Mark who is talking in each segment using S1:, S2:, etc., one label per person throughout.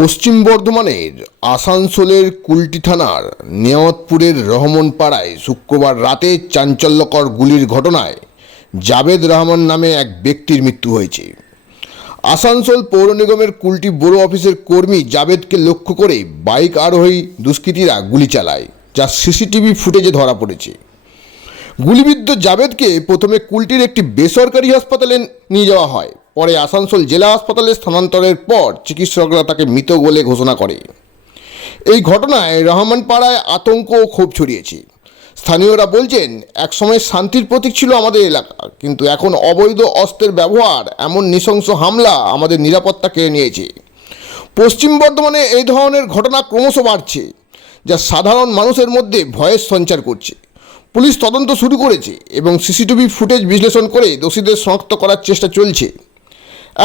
S1: পশ্চিম বর্ধমানের আসানসোলের কুলটি থানার নেওয়াতপুরের রহমনপাড়ায় শুক্রবার রাতে চাঞ্চল্যকর গুলির ঘটনায় জাবেদ রহমান নামে এক ব্যক্তির মৃত্যু হয়েছে। আসানসোল পৌর নিগমের কুলটি বড় অফিসের কর্মী জাবেদকে লক্ষ্য করে বাইক আরোহী দুষ্কৃতীরা গুলি চালায়, যা সিসিটিভি ফুটেজে ধরা পড়েছে। গুলিবিদ্ধ জাবেদকে প্রথমে কুলটির একটি বেসরকারি হাসপাতালে নিয়ে যাওয়া হয়। পরে আসানসোল জেলা হাসপাতালে স্থানান্তরের পর চিকিৎসকরা তাকে মৃত বলে ঘোষণা করে। এই ঘটনায় রহমানপাড়ায় আতঙ্ক ও ক্ষোভ ছড়িয়েছে। স্থানীয়রা বলছেন, একসময় শান্তির প্রতীক ছিল আমাদের এলাকা, কিন্তু এখন অবৈধ অস্ত্রের ব্যবহার, এমন নৃশংস হামলা আমাদের নিরাপত্তা কেড়ে নিয়েছে। পশ্চিম বর্ধমানে এই ধরনের ঘটনা ক্রমশ বাড়ছে, যা সাধারণ মানুষের মধ্যে ভয়ের সঞ্চার করছে। পুলিশ তদন্ত শুরু করেছে এবং সিসিটিভি ফুটেজ বিশ্লেষণ করে দোষীদের শনাক্ত করার চেষ্টা চলছে।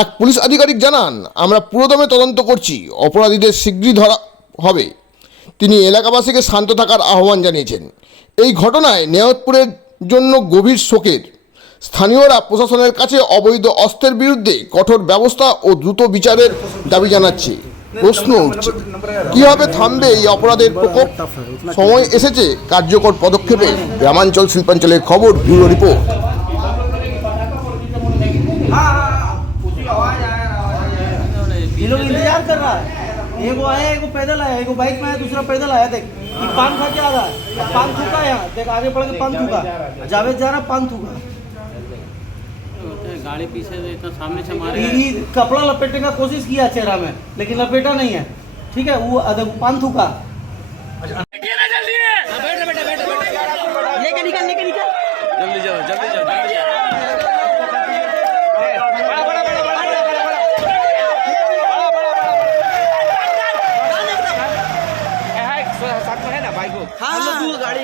S1: এক পুলিশ আধিকারিক জানান, আমরা পুরোদমে তদন্ত করছি, অপরাধীদের শীঘ্রই ধরা হবে। তিনি এলাকাবাসীকে শান্ত থাকার আহ্বান জানিয়েছেন। এই ঘটনায় নেয়তপুরের জন্য গভীর শোকের। স্থানীয়রা প্রশাসনের কাছে অবৈধ অস্ত্রের বিরুদ্ধে কঠোর ব্যবস্থা ও দ্রুত বিচারের দাবি জানাচ্ছে। প্রশ্ন উঠছে, কীভাবে থামবে এই অপরাধের প্রকোপ? সময় এসেছে, কার্যকর পদক্ষেপে গ্রামাঞ্চল শিল্পাঞ্চলের খবর, ব্যুরো রিপোর্ট।
S2: कर रहा है। एगो आया एगो पैदल आया एगो बाइक में आया दूसरा पैदल आया देख कि पान खा के आ रहा है। पान थूका यहाँ। देख आगे बढ़ के पान थूका। जावेद जा रहा पान थूका।
S3: गाड़ी पीछे से इतना सामने से मारे
S2: कपड़ा लपेटने का कोशिश किया चेहरा में लेकिन लपेटा नहीं है। ठीक है वो पान थूका।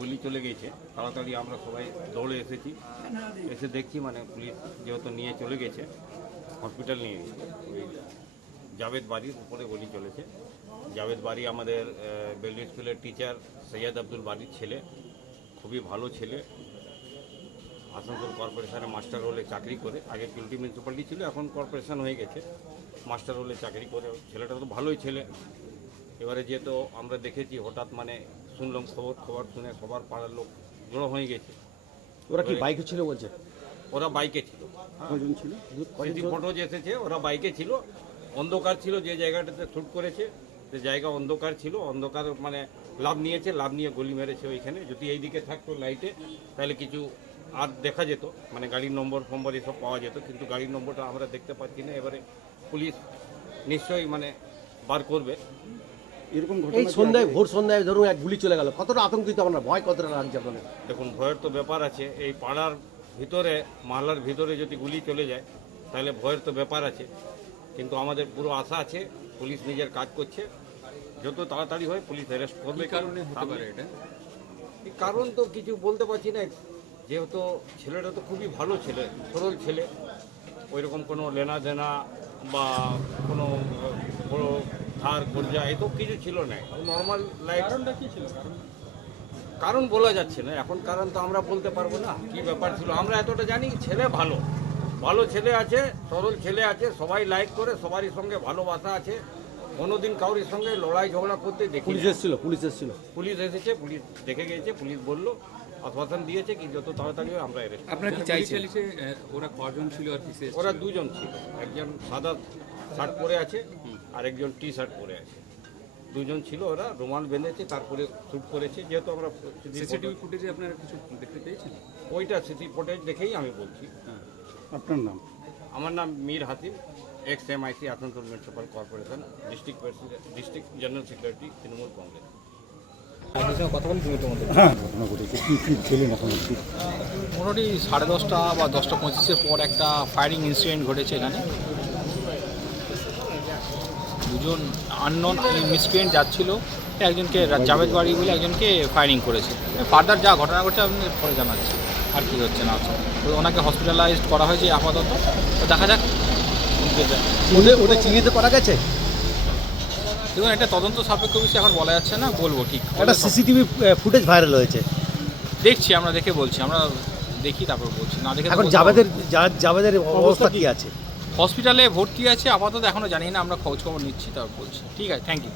S4: গুলি চলে গেছে। তাড়াতাড়ি আমরা সবাই দৌড়ে এসেছি। এসে দেখছি মানে পুলিশ যেহেতু নিয়ে চলে গেছে, হসপিটাল নিয়ে গেছে। জাভেদ বাড়ির উপরে গুলি চলেছে। জাভেদ বাড়ি আমাদের বেলডি স্কুলের টিচার সৈয়দ আব্দুল বাড়ির ছেলে, খুবই ভালো ছেলে। আসানসোল কর্পোরেশনে মাস্টার রোলে চাকরি করে। আগে কুলটি মিউনিসিপ্যালিটি ছিল, এখন কর্পোরেশন হয়ে গেছে। মাস্টার রোলে চাকরি করে। ছেলেটা তো ভালোই ছেলে। এবারে যেহেতু আমরা দেখেছি হঠাৎ মানে শুনলাম খবর খবর শুনে সবার পাড়ার লোক জড়ো হয়ে গেছে।
S5: ওরা কি বাইকে ছিল বলছে?
S4: ওরা বাইকে ছিল সিসি ফটো যে এসেছে ওরা বাইকে ছিল। অন্ধকার ছিল যে জায়গাটাতে শ্যুট করেছে যে জায়গা অন্ধকার ছিল। অন্ধকার মানে লাভ নিয়েছে লাভ নিয়ে গলি মেরেছে ওইখানে। যদি এই দিকে থাকতো লাইটে তাহলে কিছু আর দেখা যেত মানে গাড়ির নম্বর ফম্বর এসব পাওয়া যেত। কিন্তু গাড়ির নম্বরটা আমরা দেখতে পাচ্ছি না। এবারে পুলিশ নিশ্চয়ই মানে বার করবে।
S5: এরকম এই সন্ধ্যায় ভোর সন্ধ্যায় ধরুন এক গুলি চলে গেল। কতটা আতঙ্কিত আমরা ভয় কতটা লাগছে আপনাদের?
S4: দেখুন ভয়ের তো ব্যাপার আছে। এই পাড়ার ভিতরে মালার ভিতরে যদি গুলি চলে যায় তাহলে ভয়ের তো ব্যাপার আছে। কিন্তু আমাদের পুরো আশা আছে পুলিশ নিজের কাজ করছে। যত তাড়াতাড়ি হয় পুলিশ অ্যারেস্ট করবে। কারণে হতে পারে এটা? কারণ তো কিছু বলতে পারছি না। যেহেতু ছেলেটা তো খুবই ভালো ছেলে সরল ছেলে। ওইরকম কোনো লেনা দেনা বা কোনো বড় ধার কর্জা এত কিছু ছিল না। নর্মাল লাইফ কারণটা কি ছিল? কারণ বলা যাচ্ছে না এখন কারণ তো আমরা বলতে পারব না কি ব্যাপার ছিল। আমরা এতটা জানি ছেলে ভালো। ভালো ছেলে আছে সরল ছেলে আছে সবাই লাইক করে সবারই সঙ্গে ভালোবাসা আছে। কোনোদিন কাউরির সঙ্গে লড়াই ঝগড়া করতে দেখি
S5: পুলিশ এসেছিল পুলিশ এসেছিল।
S4: পুলিশ এসেছে পুলিশ দেখে গিয়েছে পুলিশ বলল আশ্বাসন দিয়েছে কি যত তাড়াতাড়ি হয় আমরা এরেস্ট
S6: আপনারা কি চাইছেন? ওরা কজন ছিল আর
S4: ওরা দুজন ছিল। একজন সাদা শার্ট পরে আছে আর একজন টি শার্ট পরে আছে। দুজন ছিল ওরা রুমাল বেঁধেছে তারপরে শ্যুট করেছে যেহেতু আমরা
S6: সিসিটিভি ফুটেজে আপনারা কিছু দেখতে পেয়েছেন?
S4: ওইটা সিসি ফুটেজ দেখেই আমি বলছি।
S5: আপনার নাম?
S4: আমার নাম Mir Hatim ex M IC Asansol municipal corporation district president district general secretary Trinamool Congress.
S7: মোটামুটি সাড়ে দশটা বা দশটা পঁচিশের পর একটা ফায়ারিং ইনসিডেন্ট ঘটেছে এখানে। দুজন আননোন মিসক্রিয়েন্ট যাচ্ছিল একজনকে জাভেদ বাড়ি বলে একজনকে ফায়ারিং করেছে। ফার্দার যা ঘটনা ঘটছে আপনি পরে জানাচ্ছি আর কি হচ্ছে না হচ্ছে। ওনাকে হসপিটালাইজড করা হয়েছে আপাতত। তো দেখা যাক
S5: ওদের চিনিতে পারা গেছে?
S7: দেখুন একটা তদন্ত সাপেক্ষ বিষয় এখন বলা যাচ্ছে না বলব ঠিক।
S5: একটা সিসিটিভি ফুটেজ ভাইরাল হয়েছে।
S7: দেখছি আমরা দেখে বলছি আমরা দেখি তারপর বলছি। না দেখে
S5: এখন জাভেদের জাভেদের অবস্থা কি আছে?
S7: হসপিটালে ভর্তি আছে, আপাতত এখনও জানি না, আমরা খোঁজ খবর নিচ্ছি, তারপর বলছি। ঠিক আছে থ্যাংক ইউ